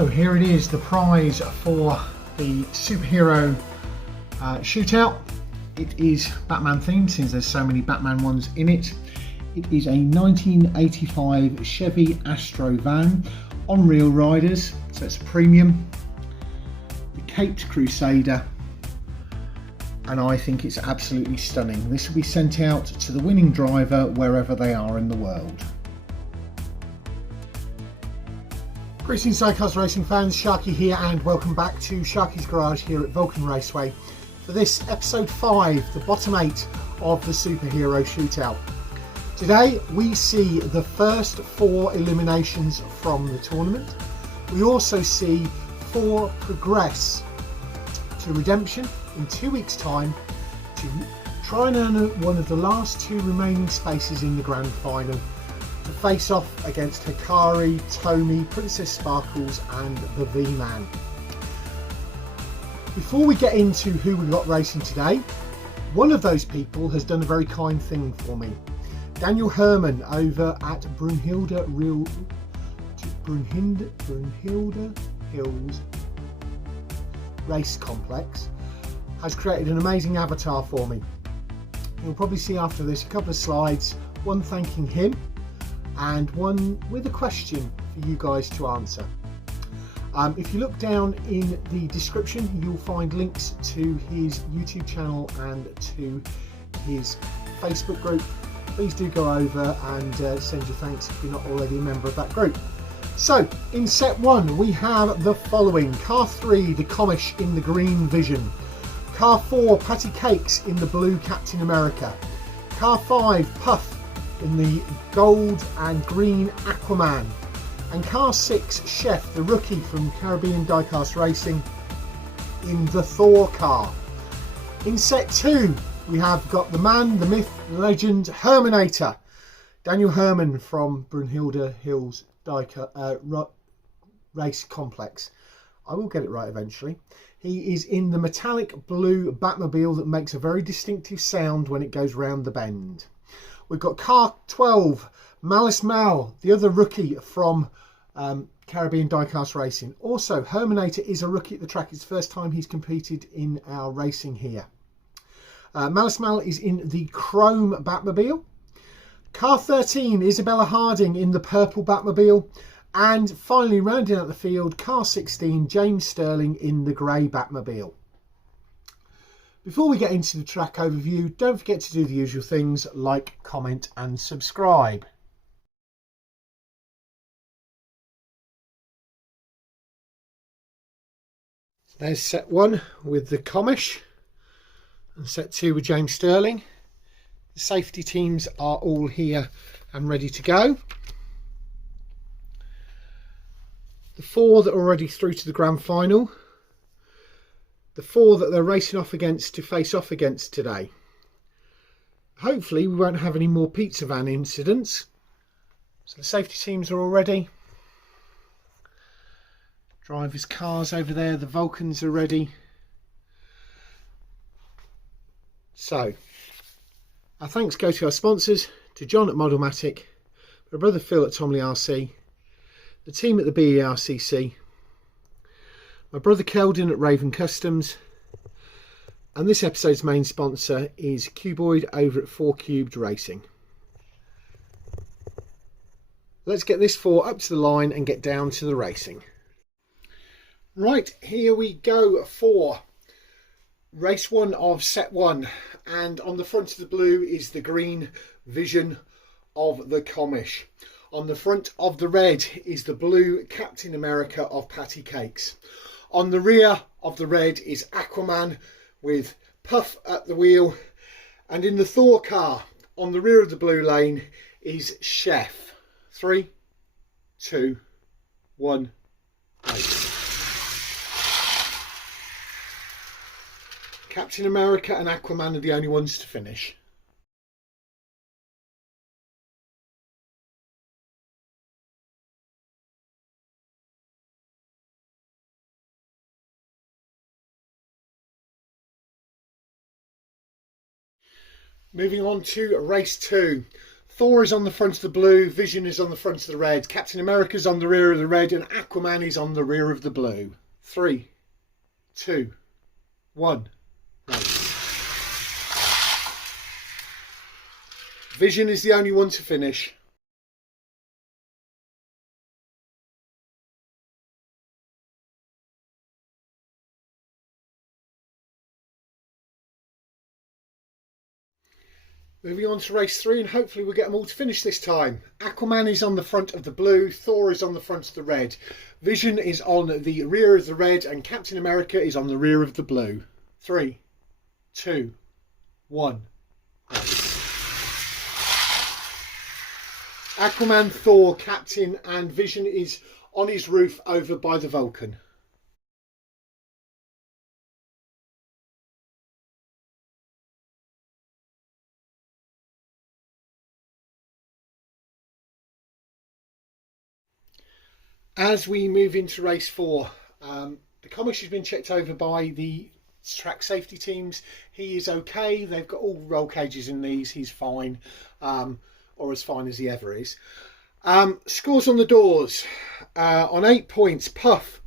So here it is, the prize for the SuperHero Shootout. It is Batman themed since there's so many Batman ones in it. It is a 1985 Chevy Astro van on Real Riders, so it's a premium. The Kakes Crusader, and I think it's absolutely stunning. This will be sent out to the winning driver wherever they are in the world. Greetings Diecast Racing fans, Sharky here and welcome back to Sharky's Garage here at Vulcan Raceway for this episode 5, the bottom 8 of the SuperHero Shootout. Today we see the first 4 eliminations from the tournament. We also see 4 progress to Redemption in 2 weeks time to try and earn one of the last 2 remaining spaces in the grand final, to face off against Hikari, Tomy, Princess Sparkles and the V-Man. Before we get into who we got racing today, one of those people has done a very kind thing for me. Daniel Herrmann over at Brunhilda Hills Race Complex has created an amazing avatar for me. You'll probably see after this a couple of slides, one thanking him and one with a question for you guys to answer. If you look down in the description, you'll find links to his YouTube channel and to his Facebook group. Please do go over and send your thanks if you're not already a member of that group. So in set 1 we have the following: car 3, the Commish in the green Vision; car 4, Patty Kakes in the blue Captain America; car 5, Puff in the gold and green Aquaman; and car 6, Chef, the rookie from Caribbean Diecast Racing, in the Thor car. In set 2 we have got the man, the myth, the legend, Herrmannator, Daniel Herrmann from Brunhilda Hills Race Complex. I will get it right eventually. He is in the metallic blue Batmobile that makes a very distinctive sound when it goes round the bend. We've got car 12, Malice, the other rookie from Caribbean Diecast Racing. Also, Herrmannator is a rookie at the track. It's the first time he's competed in our racing here. Malice is in the chrome Batmobile. Car 13, Isabella Harding in the purple Batmobile. And finally, rounding out the field, car 16, James Stirling in the grey Batmobile. Before we get into the track overview, don't forget to do the usual things like, comment and subscribe. There's set 1 with the Commish and set 2 with James Stirling. The safety teams are all here and ready to go. The 4 that are already through to the grand final. The 4 that they're racing off against to face off against today. Hopefully we won't have any more pizza van incidents. So the safety teams are all ready. Drivers' cars over there, the Vulcans are ready. So our thanks go to our sponsors, to John at Modelmatic, my brother Phil at Tomley RC, the team at the BERCC, my brother Keldon at Raven Customs, and this episode's main sponsor is Cuboid over at 4 Cubed Racing. Let's get this 4 up to the line and get down to the racing. Right, here we go for race 1 of set 1, and on the front of the blue is the green Vision of the Commish. On the front of the red is the blue Captain America of Patty Kakes. On the rear of the red is Aquaman with Puff at the wheel. And in the Thor car, on the rear of the blue lane, is Chef. 3, 2, 1, 8. Captain America and Aquaman are the only ones to finish. Moving on to race 2. Thor is on the front of the blue, Vision is on the front of the red, Captain America's on the rear of the red, and Aquaman is on the rear of the blue. 3, 2, 1. Race. Vision is the only one to finish. Moving on to race 3, and hopefully we'll get them all to finish this time. Aquaman is on the front of the blue, Thor is on the front of the red, Vision is on the rear of the red, and Captain America is on the rear of the blue. 3, 2, 1. Aquaman, Thor, Captain and Vision is on his roof over by the Vulcan. As we move into race 4, the Commish has been checked over by the track safety teams. He is okay. They've got all roll cages in these. He's fine, or as fine as he ever is. Scores on the doors. On 8 points, Puff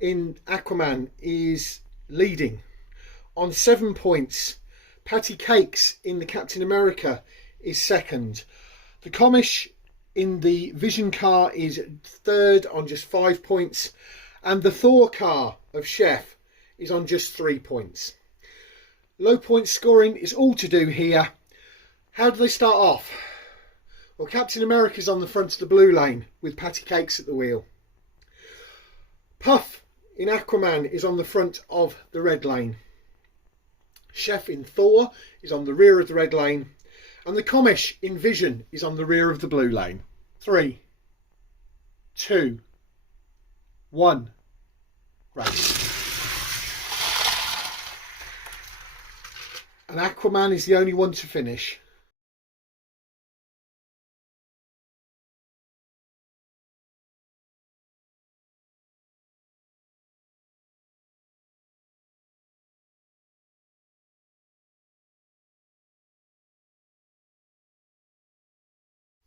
in Aquaman is leading. On 7 points, Patty Kakes in the Captain America is second. The Commish in the Vision car is third on just 5 points, and the Thor car of Chef is on just 3 points. Low point scoring is all to do here. How do they start off? Well, Captain America's on the front of the blue lane with Patty Kakes at the wheel. Puff in Aquaman is on the front of the red lane. Chef in Thor is on the rear of the red lane. And the Commish in Vision is on the rear of the blue lane. 3, 2, 1. Race. And Aquaman is the only one to finish.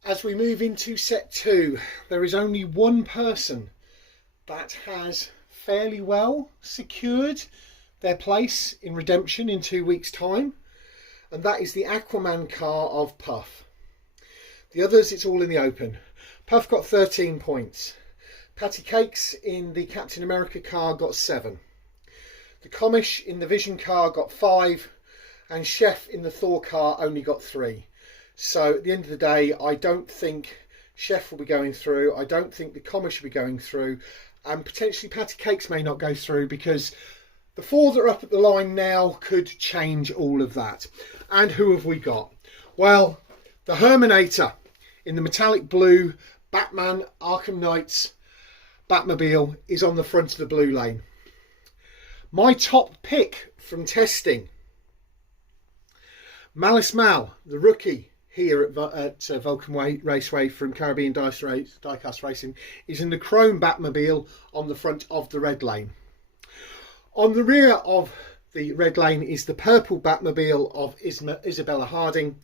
As we move into set 2, there is only one person that has fairly well secured their place in Redemption in 2 weeks' time, and that is the Aquaman car of Puff. The others, it's all in the open. Puff got 13 points. Patty Kakes in the Captain America car got 7. The Commish in the Vision car got 5, and Chef in the Thor car only got 3. So at the end of the day, I don't think Chef will be going through. I don't think the Commish will be going through. And potentially Patty Kakes may not go through, because the 4 that are up at the line now could change all of that. And who have we got? Well, the Herrmannator in the metallic blue Batman Arkham Knight's Batmobile is on the front of the blue lane. My top pick from testing, Malice Mal, the rookie here at Vulcan Raceway from Caribbean Diecast Racing, is in the chrome Batmobile on the front of the red lane. On the rear of the red lane is the purple Batmobile of Isabella Harding,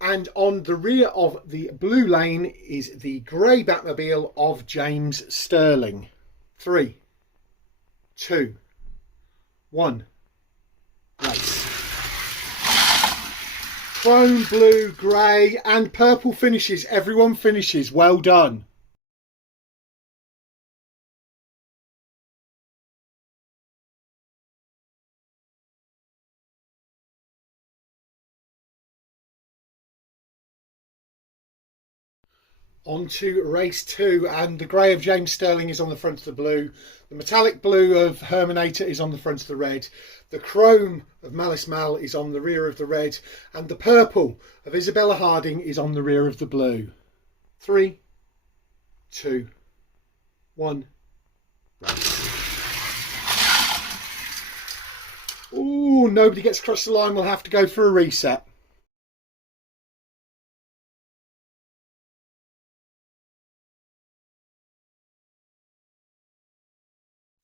and on the rear of the blue lane is the grey Batmobile of James Stirling. 3, 2, 1. Race. Chrome, blue, grey and purple finishes. Everyone finishes. Well done. On to race 2, and the grey of James Stirling is on the front of the blue. The metallic blue of Herrmannator is on the front of the red. The chrome of Malice Mal is on the rear of the red. And the purple of Isabella Harding is on the rear of the blue. 3, 2, 1. Race. Ooh, nobody gets across the line. We'll have to go for a reset.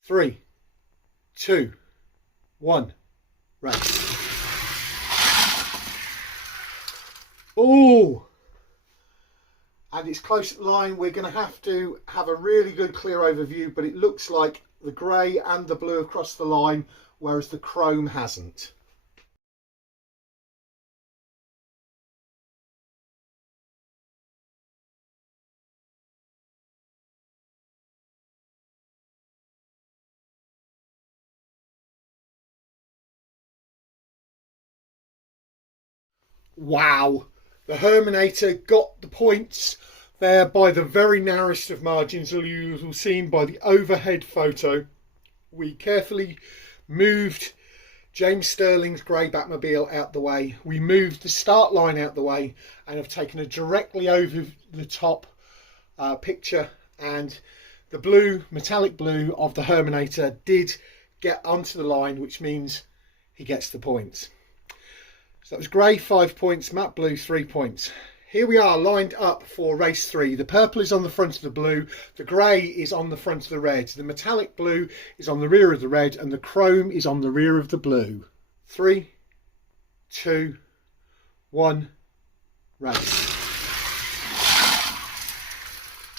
3, 2, 1. Race. Oh, and it's close at the line. We're going to have a really good clear overview, but it looks like the grey and the blue across the line, whereas the chrome hasn't. Wow, the Herrmannator got the points there by the very narrowest of margins, as you will seen by the overhead photo. We carefully moved James Stirling's grey Batmobile out the way. We moved the start line out the way and have taken a directly over the top picture, and the blue, metallic blue of the Herrmannator did get onto the line, which means he gets the points. So that was grey 5 points, matte blue 3 points. Here we are lined up for race 3. The purple is on the front of the blue, the grey is on the front of the red, the metallic blue is on the rear of the red, and the chrome is on the rear of the blue. 3, 2, 1, race.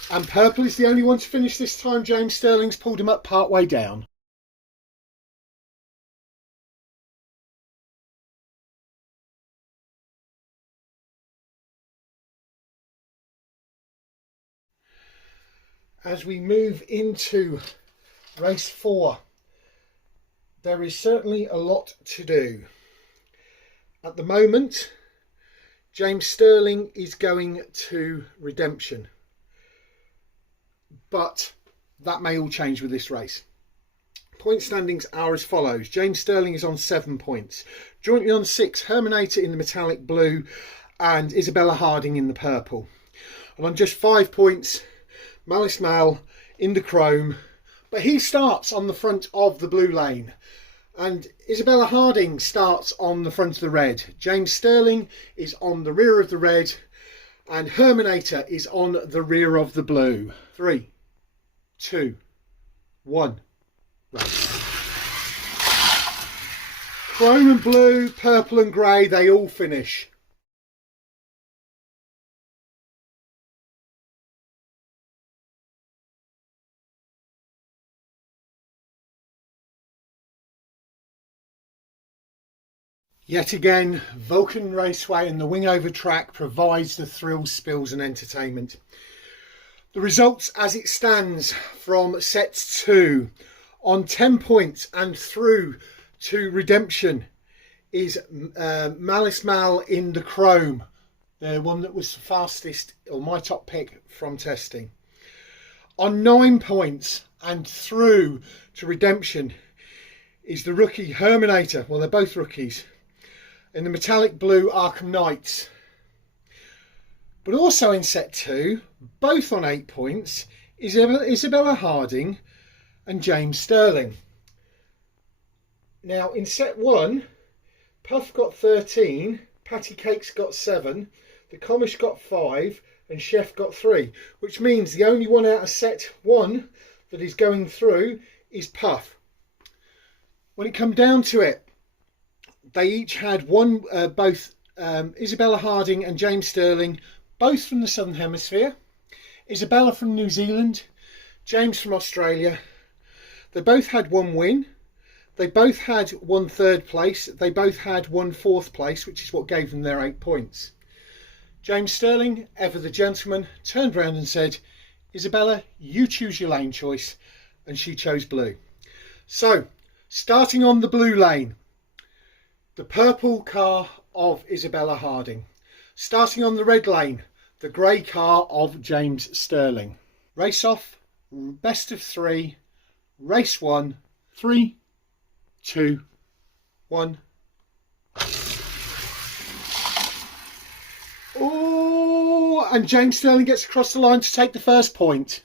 And purple is the only one to finish this time. James Stirling's pulled him up part way down. As we move into race 4, there is certainly a lot to do. At the moment, James Stirling is going to Redemption, but that may all change with this race. Point standings are as follows. James Stirling is on 7 points. Jointly on 6, Herrmannator in the metallic blue and Isabella Harding in the purple. And on just 5 points, Malice in the chrome, but he starts on the front of the blue lane, and Isabella Harding starts on the front of the red. James Stirling is on the rear of the red, and Herrmannator is on the rear of the blue. 3, 2, 1, race. Chrome and blue, purple and grey, they all finish. Yet again, Vulcan Raceway and the Wingover track provides the thrills, spills and entertainment. The results as it stands from set 2 on 10 points and through to Redemption is Malice in the chrome, the one that was the fastest, or my top pick from testing. On 9 points and through to Redemption is the rookie Herrmannator, well they're both rookies, in the metallic blue Arkham Knights. But also in set 2, both on 8 points, is Isabella Harding and James Stirling. Now in set 1, Puff got 13, Patty Kakes got 7, the Commish got 5 and Chef got 3, which means the only one out of set 1 that is going through is Puff. When it come down to it, they each had one, both Isabella Harding and James Stirling, both from the Southern Hemisphere. Isabella from New Zealand, James from Australia. They both had 1 win. They both had 1 third place. They both had 1 fourth place, which is what gave them their 8 points. James Stirling, ever the gentleman, turned round and said, Isabella, you choose your lane choice. And she chose blue. So, starting on the blue lane, the purple car of Isabella Harding. Starting on the red lane, the grey car of James Stirling. Race off, best of 3, race 1, 3, 2, 1. Oh, and James Stirling gets across the line to take the first point.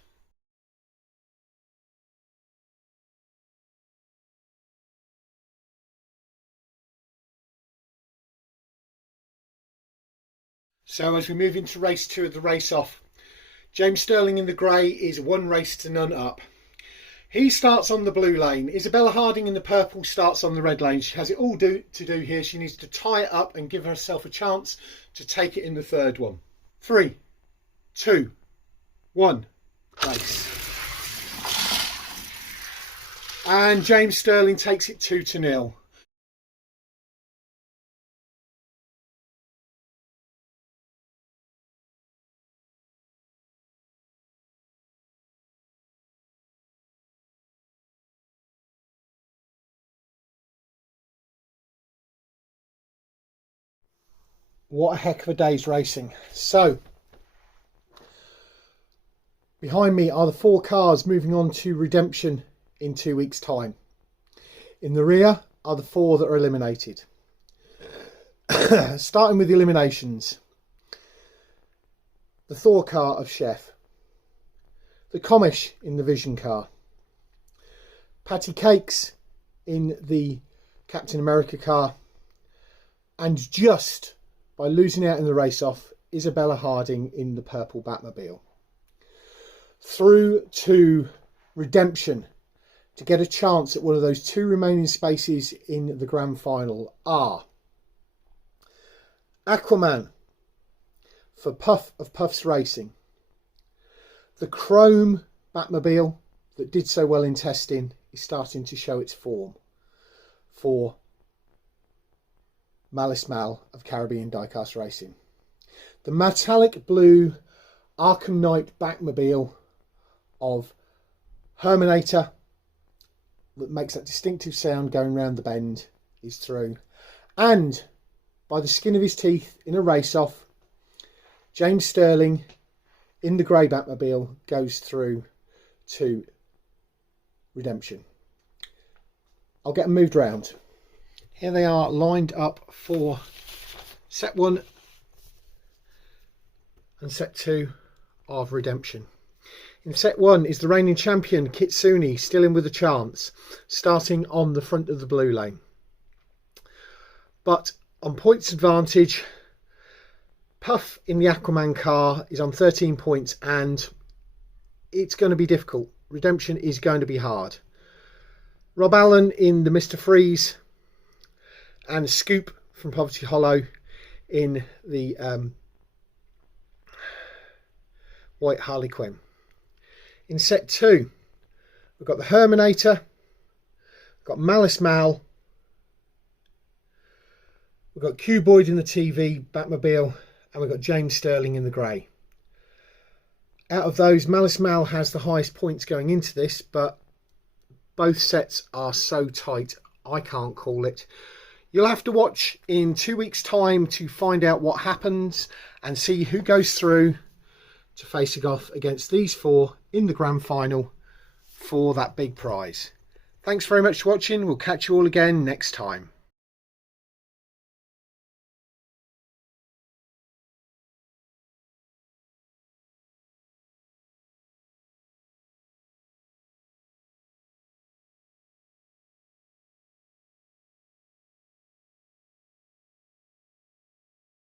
So as we move into race 2 of the race off, James Stirling in the grey is 1 race to none up. He starts on the blue lane. Isabella Harding in the purple starts on the red lane. She has it all to do here. She needs to tie it up and give herself a chance to take it in the third one. 3, 2, 1, race. And James Stirling takes it 2-0. What a heck of a day's racing. So, behind me are the 4 cars moving on to Redemption in 2 weeks' time. In the rear are the 4 that are eliminated. Starting with the eliminations. The Thor car of Chef. The Commish in the Vision car. Patty Kakes in the Captain America car. And just by losing out in the race-off, Isabella Harding in the purple Batmobile. Through to Redemption to get a chance at one of those 2 remaining spaces in the grand final are Aquaman for Puff of Puffs Racing, the Chrome Batmobile that did so well in testing is starting to show its form for Malice Mal of Caribbean Diecast Racing. The metallic blue Arkham Knight Batmobile of Herrmannator that makes that distinctive sound going round the bend is through. And by the skin of his teeth in a race-off, James Stirling in the grey Batmobile goes through to Redemption. I'll get them moved round. Here they are lined up for set 1 and set 2 of Redemption. In set 1 is the reigning champion Kitsune still in with a chance, starting on the front of the blue lane. But on points advantage, Puff in the Aquaman car is on 13 points and it's going to be difficult. Redemption is going to be hard. Rob Allen in the Mr. Freeze and Scoop from Poverty Hollow in the white Harley Quinn. In set 2, we've got the Herrmannator, we've got Malice Mal, we've got Cuboid in the TV Batmobile, and we've got James Stirling in the grey. Out of those, Malice Mal has the highest points going into this, but both sets are so tight, I can't call it. You'll have to watch in 2 weeks' time to find out what happens and see who goes through to facing off against these 4 in the grand final for that big prize. Thanks very much for watching. We'll catch you all again next time.